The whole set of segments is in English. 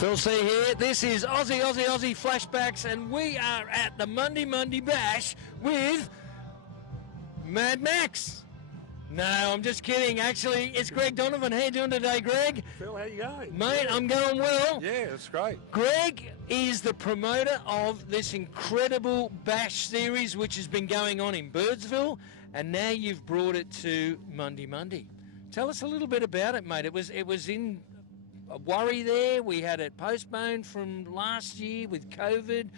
Phill C here. This is Aussie Flashbacks, and we are at the Mundi Mundi Bash with Mad Max. No, I'm just kidding. Actually, it's Greg Donovan. How you doing today, Greg? Phill, how you going? Mate, yeah. I'm going well. Yeah, that's great. Greg is the promoter of this incredible Bash series, which has been going on in Birdsville, and now you've brought it to Mundi Mundi. Tell us a little bit about it, mate. It was in a worry there. We had it postponed from last year with COVID,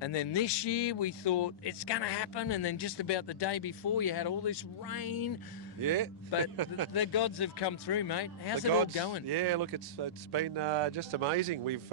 and then this year we thought it's going to happen, and then just about the day before you had all this rain. Yeah. But the gods have come through, mate. How's it all going? Yeah, look, it's been just amazing. We've,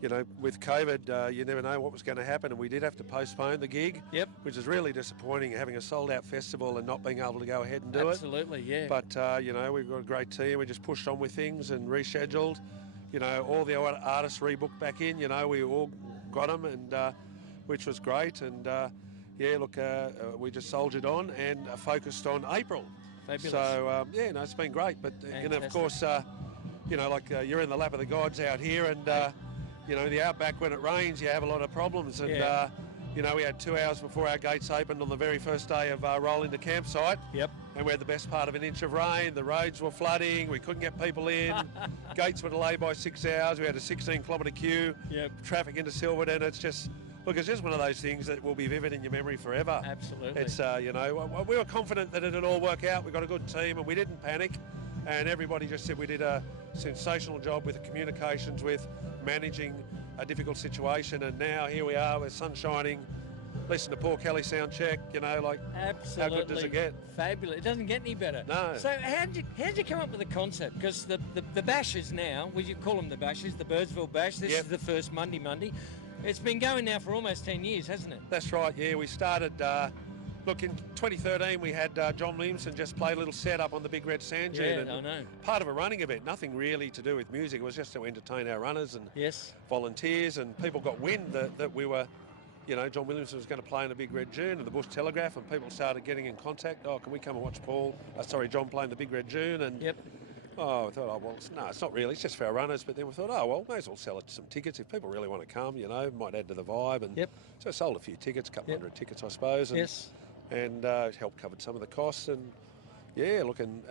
you know, with COVID, you never know what was going to happen, and we did have to postpone the gig. Yep. Which is really disappointing, having a sold-out festival and not being able to go ahead and do Absolutely, yeah. But, you know, we've got a great team. We just pushed on with things and rescheduled. You know, all the artists rebooked back in. You know, we all got them, and which was great. And, yeah, look, we just soldiered on and focused on April. Fabulous. So, yeah, no, it's been great. But, you know, of course, you know, like you're in the lap of the gods out here, and, you know, the outback, when it rains, you have a lot of problems. And, you know, we had 2 hours before our gates opened on the very first day of rolling the campsite. Yep. And we had the best part of an inch of rain. The roads were flooding. We couldn't get people in. Gates were delayed by 6 hours. We had a 16-kilometre queue. Yep. Traffic into Silverton. It's just, look, it's just one of those things that will be vivid in your memory forever. Absolutely. It's, you know, we were confident that it'd all work out. We got a good team, and we didn't panic. And everybody just said we did a sensational job with the communications, with managing a difficult situation. And now here we are, with sun shining. Listen to Paul Kelly sound check, you know, like, absolutely. How good does it get? Fabulous. It doesn't get any better. No. So how'd you come up with the concept? Because the Bashes now, we call them the Bashes, the Birdsville Bash. This is the first Mundi Mundi. It's been going now for almost 10 years, hasn't it? That's right, yeah. We started, look, in 2013 we had John Williamson just play a little set up on the Big Red Sand Dune. Yeah, and I know. Part of a running event, nothing really to do with music. It was just to entertain our runners and volunteers, and people got wind that we were, you know, John Williamson was going to play in the Big Red Dune and the Bush Telegraph, and people started getting in contact. Oh, can we come and watch John playing the Big Red Dune? And oh, I thought, oh, well, no, it's not really. It's just for our runners. But then we thought, oh, well, may as well sell it some tickets if people really want to come, you know, might add to the vibe. And so I sold a few tickets, a couple hundred tickets, I suppose. And, and helped cover some of the costs. And, yeah, look, and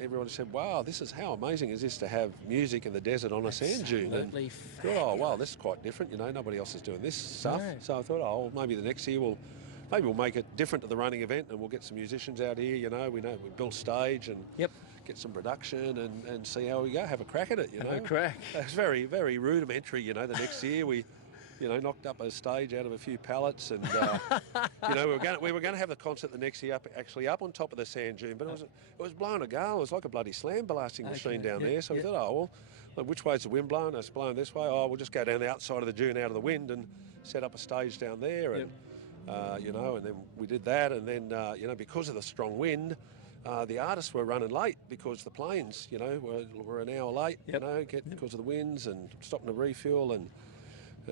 everyone said, wow, this is, how amazing is this to have music in the desert on a sand dune? And I thought, oh, wow, this is quite different, you know, nobody else is doing this stuff. No. So I thought, oh, well, maybe the next year we'll make it different to the running event, and we'll get some musicians out here, you know, we build stage and get some production and see how we go, have a crack at it, you know. Have a crack. It's very, very rudimentary, you know. The next year we, you know, knocked up a stage out of a few pallets, and you know, we were going to have the concert the next year up on top of the sand dune, but it was blowing a gale. It was like a bloody slam blasting machine down there. So we thought, oh well, which way's the wind blowing? It's blowing this way. Oh, we'll just go down the outside of the dune out of the wind and set up a stage down there, and you know, and then we did that, and then you know, because of the strong wind. The artists were running late because the planes, you know, were an hour late, you know, because of the winds and stopping to refuel, and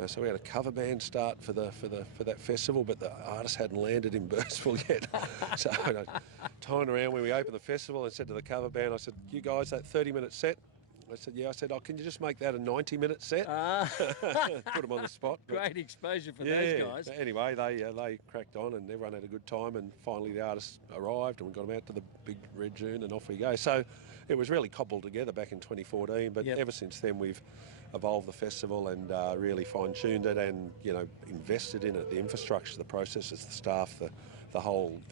so we had a cover band start for that festival, but the artists hadn't landed in Birdsville yet. So tying around when we opened the festival, I said to the cover band, I said, you guys, that 30-minute set. I said, yeah. I said, oh, can you just make that a 90-minute set? Put them on the spot. But great exposure for those guys. Anyway, they cracked on, and everyone had a good time, and finally the artists arrived, and we got them out to the Big Red Dune, and off we go. So it was really cobbled together back in 2014, but ever since then we've evolved the festival and really fine-tuned it, and, you know, invested in it, the infrastructure, the processes, the staff, the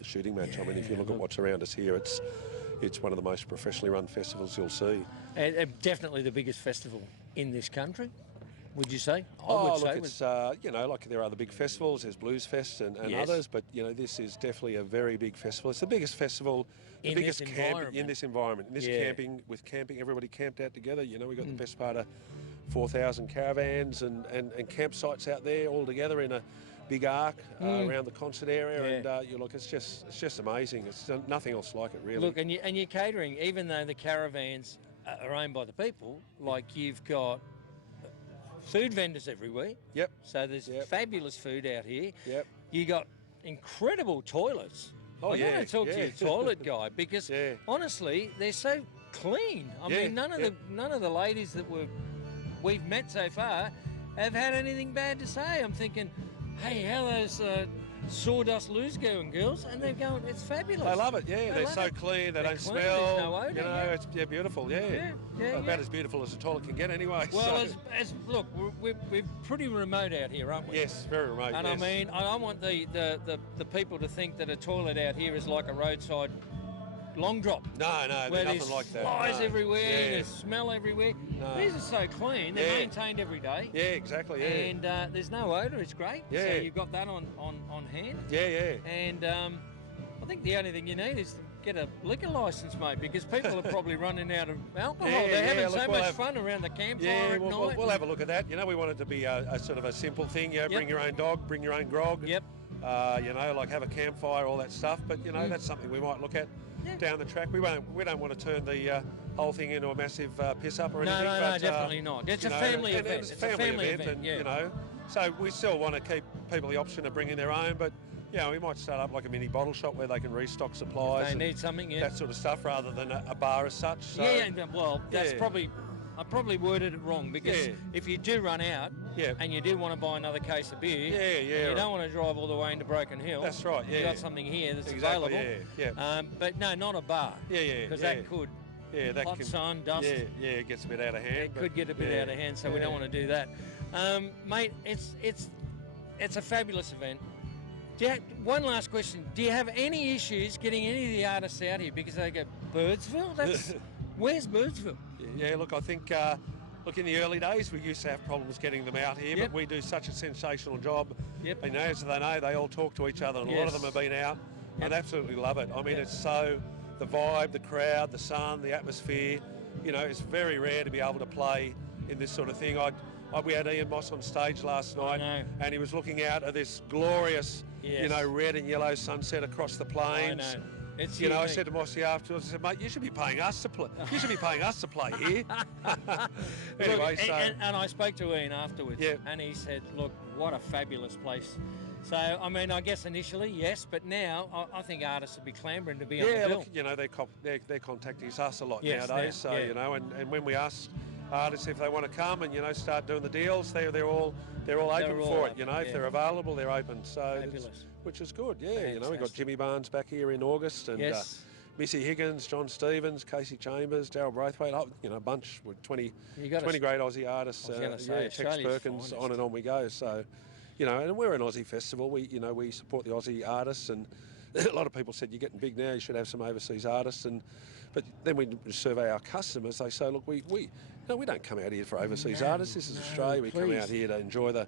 shooting match. I mean, if you look at what's around us here, it's one of the most professionally run festivals you'll see. And definitely the biggest festival in this country, would you say? I would say. It's, you know, like there are other big festivals, there's Blues Fest and others, but, you know, this is definitely a very big festival. It's the biggest festival, the biggest camp in this environment. In this camping, everybody camped out together. You know, we got the best part of 4,000 caravans and campsites out there all together in a big arc around the concert area, and you look, it's just amazing. It's nothing else like it, really. Look, and you're catering, even though the caravans are owned by the people. Like, you've got food vendors everywhere. Yep. So there's fabulous food out here. Yep. You got incredible toilets. Oh, I want to talk to your toilet guy, because honestly, they're so clean. I mean, none of the ladies that were we've met so far have had anything bad to say. I'm thinking, hey, how those sawdust loos going, girls? And they're going, it's fabulous. They love it, yeah. They're so clean, they don't clean, smell. there's no odour, you know, it's beautiful, yeah. About as beautiful as a toilet can get anyway. Well, so. look, we're pretty remote out here, aren't we? Yes, very remote, And yes. I mean, I don't want the people to think that a toilet out here is like a roadside long drop. No, where there's nothing like that. Flies everywhere, Yeah. there's smell everywhere. No. These are so clean, they're maintained every day. Yeah, exactly, yeah. And there's no odour, it's great. Yeah. So you've got that on hand. Yeah. And I think the only thing you need is to get a liquor licence, mate, because people are probably running out of alcohol. They're having so much fun around the campfire at night. We'll have a look at that. You know, we want it to be a sort of a simple thing. You know, bring your own dog, bring your own grog. Yep. You know, like have a campfire, all that stuff. But you know, that's something we might look at down the track. We don't want to turn the whole thing into a massive piss up or anything. No, definitely not. It's a family event. It's a family event, and you know, so we still want to keep people the option of bringing their own, but. Yeah, we might start up like a mini bottle shop where they can restock supplies. If they need something, that sort of stuff, rather than a bar as such. So, well, that's probably. I probably worded it wrong because if you do run out and you do want to buy another case of beer, and you don't want to drive all the way into Broken Hill. That's right. You got something here that's available. But no, not a bar. Because that could. That hot sun, dust. It gets a bit out of hand. It could get a bit out of hand, so we don't want to do that. Mate, it's a fabulous event. One last question. Do you have any issues getting any of the artists out here? Because they go, Birdsville? Where's Birdsville? Yeah, look, I think, in the early days, we used to have problems getting them out here, but we do such a sensational job. And as they know, they all talk to each other, and a lot of them have been out and absolutely love it. I mean, it's so, the vibe, the crowd, the sun, the atmosphere, you know, it's very rare to be able to play in this sort of thing. We had Ian Moss on stage last night, and he was looking out at this glorious, you know, red and yellow sunset across the plains. I know. It's you know, I said to Mossy afterwards, I said, mate, you should be paying us to play. You should be paying us to play here. Anyway, look, and I spoke to Ian afterwards, and he said, look, what a fabulous place. So, I mean, I guess initially, yes, but now I think artists would be clambering to be on the bill. Look, you know, they're contacting us a lot nowadays. So, you know, and when we ask artists if they want to come and, you know, start doing the deals, they're all open for it. You know, if they're available, they're open. So, which is good. Yeah, you know, we got Jimmy Barnes back here in August, and Missy Higgins, John Stevens, Casey Chambers, Daryl Braithwaite. You know, a bunch with 20 great Aussie artists. Tex Perkins, on and on we go. So, you know, and we're an Aussie festival. We support the Aussie artists, and a lot of people said, you're getting big now, you should have some overseas artists. But then we survey our customers, they say, look, we don't come out here for overseas artists. This is Australia. We come out here to enjoy the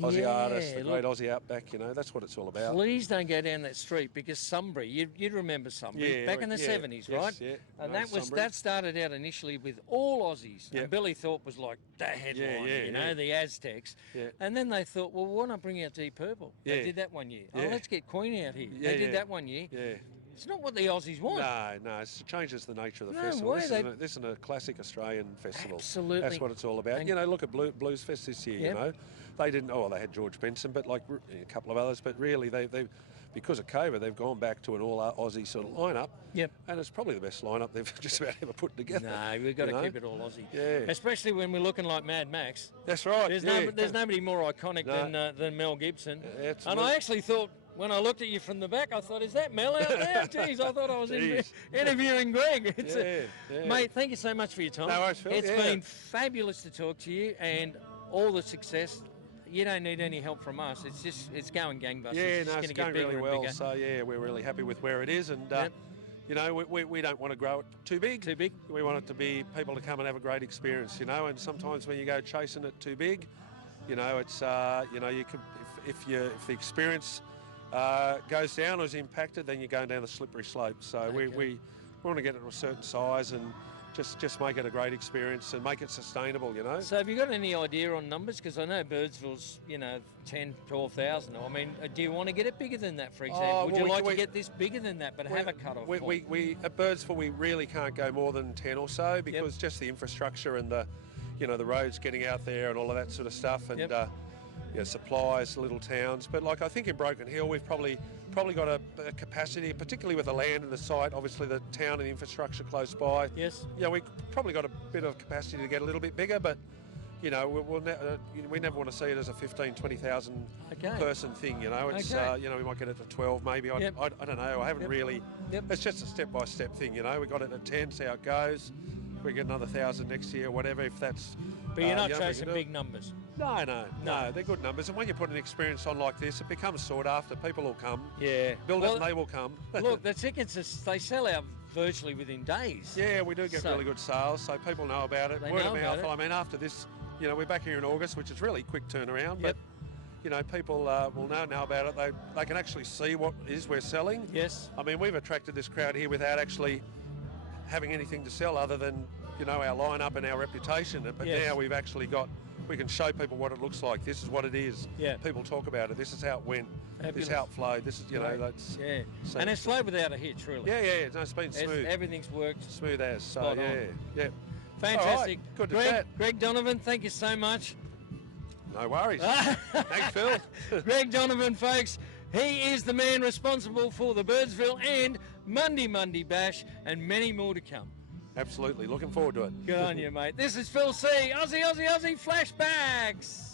Aussie artists, the great Aussie outback. You know, that's what it's all about. Please don't go down that street, because Sunbury, you'd remember Sunbury back in the 70s, right? And that started out initially with all Aussies. And Billy Thorpe was like the headline, you know, the Aztecs. And then they thought, well, why not bring out Deep Purple? They did that one year. Oh, let's get Queen out here. They did that one year. It's not what the Aussies want. No, it changes the nature of the festival. This isn't a classic Australian festival. Absolutely. That's what it's all about. And you know, look at Blues Fest this year, you know. They didn't, they had George Benson, but like a couple of others, but really they because of COVID, they've gone back to an all-Aussie sort of lineup. And it's probably the best lineup they've just about ever put together. No, we've got to keep it all Aussie. Especially when we're looking like Mad Max. That's right. There's nobody more iconic than Mel Gibson. And I actually thought, when I looked at you from the back, I thought, is that Mel out there? Jeez, I thought I was interviewing Greg. Mate, thank you so much for your time. No worries, Phil. It's been fabulous to talk to you, and all the success. You don't need any help from us. It's going gangbusters. It's going really well. So we're really happy with where it is, and you know, we don't want to grow it too big. We want it to be people to come and have a great experience. You know, and sometimes when you go chasing it too big, you know, it's you know, you can if the experience goes down or is impacted, then you're going down the slippery slope. So we want to get it to a certain size and just make it a great experience and make it sustainable, you know. So have you got any idea on numbers? Because I know Birdsville's, you know, 10, 12,000. I mean, do you want to get it bigger than that, for example? Would you like to get this bigger than that, but have a cut-off point? We at Birdsville, we really can't go more than 10 or so, because just the infrastructure and the, you know, the roads getting out there and all of that sort of stuff, and you know, supplies, little towns. But like I think in Broken Hill, we've probably got a capacity, particularly with the land and the site, obviously the town and infrastructure close by. Yes. Yeah, we've probably got a bit of capacity to get a little bit bigger, but you know, we never want to see it as a 15, 20,000 Okay. person thing. You know, it's Okay. you know, we might get it to 12 maybe. I don't know. I haven't really. It's just a step-by-step thing. You know, we got it at 10, see how it goes. We get another 1,000 next year, whatever. If that's. But you're not you know, we chasing can do it. big numbers. No, they're good numbers. And when you put an experience on like this, it becomes sought after. People will come. Yeah. Build it and they will come. Look, the tickets, they sell out virtually within days. Yeah, we do get really good sales, so people know about it. They Word know of about mouth. it. I mean, after this, you know, we're back here in August, which is really quick turnaround. But you know, people will know about it. They can actually see what it is we're selling. Yes. I mean, we've attracted this crowd here without actually having anything to sell other than, you know, our lineup and our reputation. But now we've actually got. We can show people what it looks like. This is what it is. Yeah. People talk about it. This is how it went. Fabulous. This is how it flowed. This is, you know, that's. Yeah. So And it's flowed without a hitch, really. Yeah. No, it's been smooth. Everything's worked. Smooth as. So, Spot on. yeah. Fantastic. All right, good to Greg, chat. Greg Donovan, thank you so much. No worries. Thanks, Phil. Greg Donovan, folks, he is the man responsible for the Birdsville and Mundi Mundi Bash and many more to come. Absolutely. Looking forward to it. Good on you, mate. This is Phill C. Aussie Flashbacks.